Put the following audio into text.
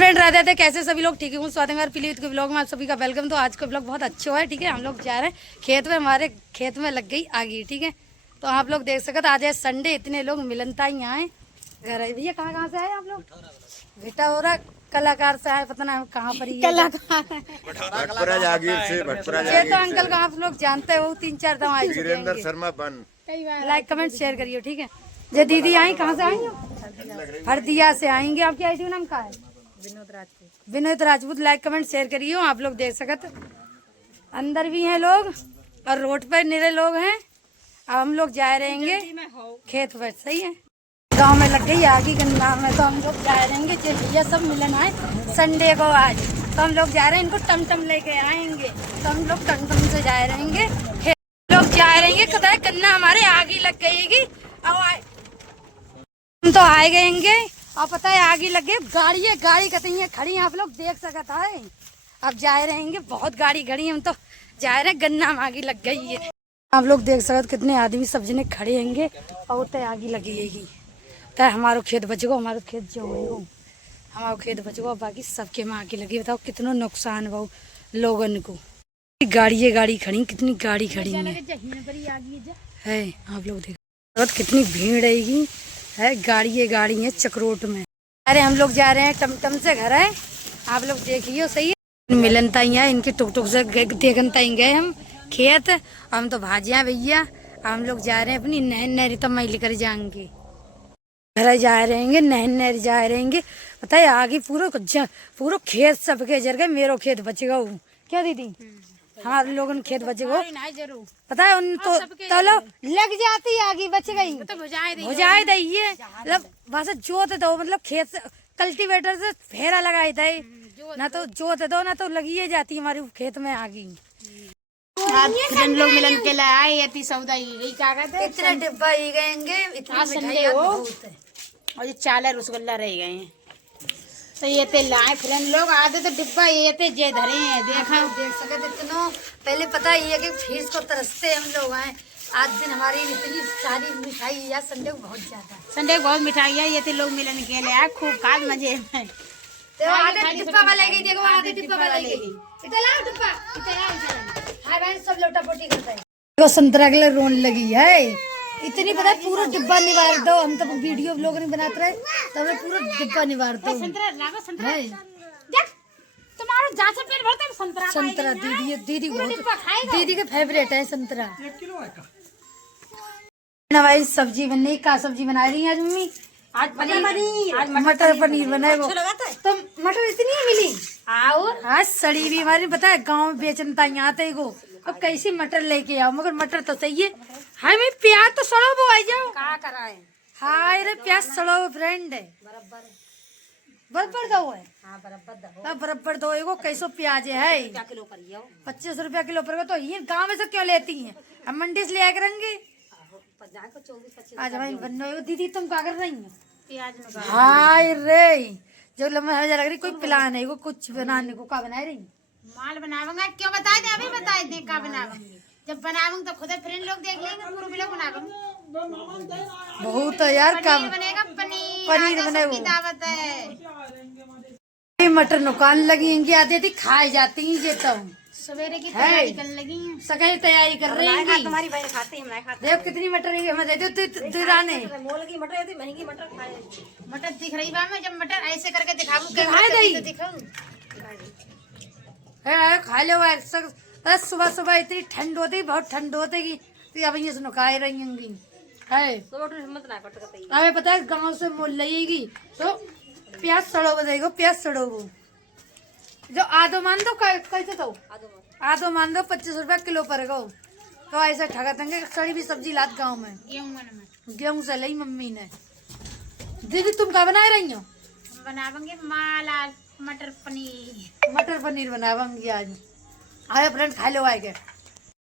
Friend रहते थे कैसे सभी लोग ठीक है। स्वागत है पीलीभीत के ब्लॉग में आप सभी का वेलकम। तो आज का ब्लॉग बहुत अच्छा है, ठीक है। हम लोग जा रहे हैं खेत में, हमारे खेत में लग गई आगी, ठीक है। तो आप लोग देख सकते आज है संडे, इतने लोग मिलनता ही आए घर है। भैया कहाँ से आए आप लोग? भिटौरा कलाकार से आए, पता ना कहाँ पर ही कलाकार ये तो अंकल का आप लोग जानते हो, 3-4 दफा आए वीरेंद्र शर्मा बन। लाइक कमेंट शेयर करिए, ठीक है। ये दीदी आई, कहाँ से आई हो? हरदिया से आएंगे। आपकी आईडी नाम क्या है? Vinod Rajput. Like comment share करिए। आप लोग देख सकते अंदर भी हैं लोग और रोड पर निरे लोग हैं। अब हम लोग जा रहेंगे खेत पर, सही है। गांव में लग गई आगी गन्ना में, तो हम लोग जा रहेंगे। भैया सब मिलन आए संडे को आज, तो हम लोग जा रहे हैं। इनको टमटम लेके आएंगे, तो हम लोग टमटम से जा रहेंगे खेत। लोग जा रहेंगे कदा गन्ना हमारे आगी लग गई। अब हम तो आए गएंगे और पता है आगे लगे गाड़ी कतई है खड़ी, आप लोग देख सकता है। अब जा रहेंगे, बहुत गाड़ी खड़ी, हम तो जा रहे हैं गन्ना में आगे लग गई है। आप लोग देख सकते कितने आदमी सब जने खड़े हैंगे और तय आगे लगेगी। तो हमारो खेत बचेगा, हमारो खेत जो होगा हमारो खेत बचेगा, बाकी सबके में आगे लगी। बताओ कितना नुकसान भाव लोगन को। गाड़ी खड़ी, कितनी गाड़ी खड़ी है। आप लोग देख कितनी भीड़ रहेगी है। गाड़ी है चक्रोट में। अरे हम लोग जा रहे हैं टमटम से घर है, आप लोग देखिए सही है। मिलनता ही है इनके टुक से देखनता ही गए हम खेत। हम तो भाजिया भैया, हम लोग जा रहे हैं अपनी नहन नहरी तो मैं लेकर जाएंगे घर जा रहेंगे। नहन नहर जा रहेंगे, पता है आगे पूरा खेत सबके जर गए, मेरो खेत बचेगा। क्या दीदी हमारे लोगों खेत बचेगा, पता है उन तो चलो लग जाती आगे बच गई तो भुजाई दइए। मतलब बस जोत दो, मतलब खेत से कल्टीवेटर से फेरा लगाई थे ना, तो जोत दो ना तो लगी जाती हमारी खेत में आगी। लोग मिलन के लिए आए इतनी सौदा ही क्या कहते हैं, इतने डिब्बा ही गएंगे, इतना संडे हो और ये 4 रसगुल्ला रह गए हैं। तो ये ते लाए फ्रेंड लोग आधे तो डिब्बा ये ते जे धरे हैं। देखा देख सकते इतना पहले पता ही है कि फीस को तरसते हम लोग आए। आज दिन हमारी इतनी सारी मिठाई है संडे को बहुत ज्यादा। संडे को बहुत मिठाई है, ये ते लोग मिलन के लिए आए खूब काज मजे में। तो आधे डिब्बा वाले गई, देखो आधे डिब्बा वाले गई। इतना डिब्बा हाय बहन सब लोटापोटी करता है। देखो संतरा के लिए रोन लगी है इतनी, पता है पूरा डिब्बा निवार दो। हम तो वीडियो ब्लॉग नहीं बनाते रहे, तो हमें पूरा डिब्बा निवार दो। संतरा दीदी के फेवरेट है संतरा। भाई सब्जी बनने का सब्जी बना रही है आज मम्मी। आज पनीर, आज मटर पनीर बनाए वो। तो मटर इतनी ही मिली और आज सड़ी भी हमारी, पता है गाँव में बेचनता यहाँ आते को। अब कैसी मटर लेके आओ, मगर मटर तो सही है। हाय मैं प्याज तो सड़ो वो आई जाओ क्या कराए। हाय रे प्याज सड़ो फ्रेंड है, बराबर दो है। हाँ बराबर दो। एगो कैसो प्याज है 25 रुपया किलो पर। तो ये गाँव में से क्यों लेती हैं, हम मंडी से ले आए करेंगे। आज भाई बनो दीदी तुम क्या कर रही हो? हाय रे जो लम्बा लग रही कोई प्लान है वो कुछ बनाने को, क्या बना रही माल बनाऊंगा। क्यों बताए दे, अभी बताए दे क्या बनाऊंगी। जब बनाऊंगी तो खुद फ्रेंड लोग देख लेंगे, पूरा ब्लॉग बनाऊंगी। बहुत है यार, पनीर बनेगा, पनीर बने वो दावत है। मटर नुकान लगी इनकी आती थी खाई जाती हैं। ये तो सवेरे की तैयारी करने लगी हैं, सगाई तैयारी कर रही हैं। तुम्हारी बहन खाती है, मैं खाती। देख कितनी मटर है, हमें दे दो तू राने। मोल की मटर है, महंगी मटर खाए। मटर दिख रही बा, मैं जब मटर ऐसे करके दिखाऊं खा लो। सुबह सुबह इतनी ठंड होती, बहुत ठंड होती तो अब ये नुकाए रही होंगी है। हमें पता है गाँव से मोल लगेगी तो प्याज सड़ो बताएगा, प्याज सड़ो वो जो आधो मान दो कैसे तो आधो मान दो 25 रुपया किलो पर गो। तो ऐसा ठगा देंगे सड़ी भी सब्जी लात गाँव में गेहूँ से ली मम्मी ने। दीदी तुम क्या बना रही हो? बनावेंगे माला मटर पनीर बनावेंगे आज। आए फ्रेंड खा लो आएगा।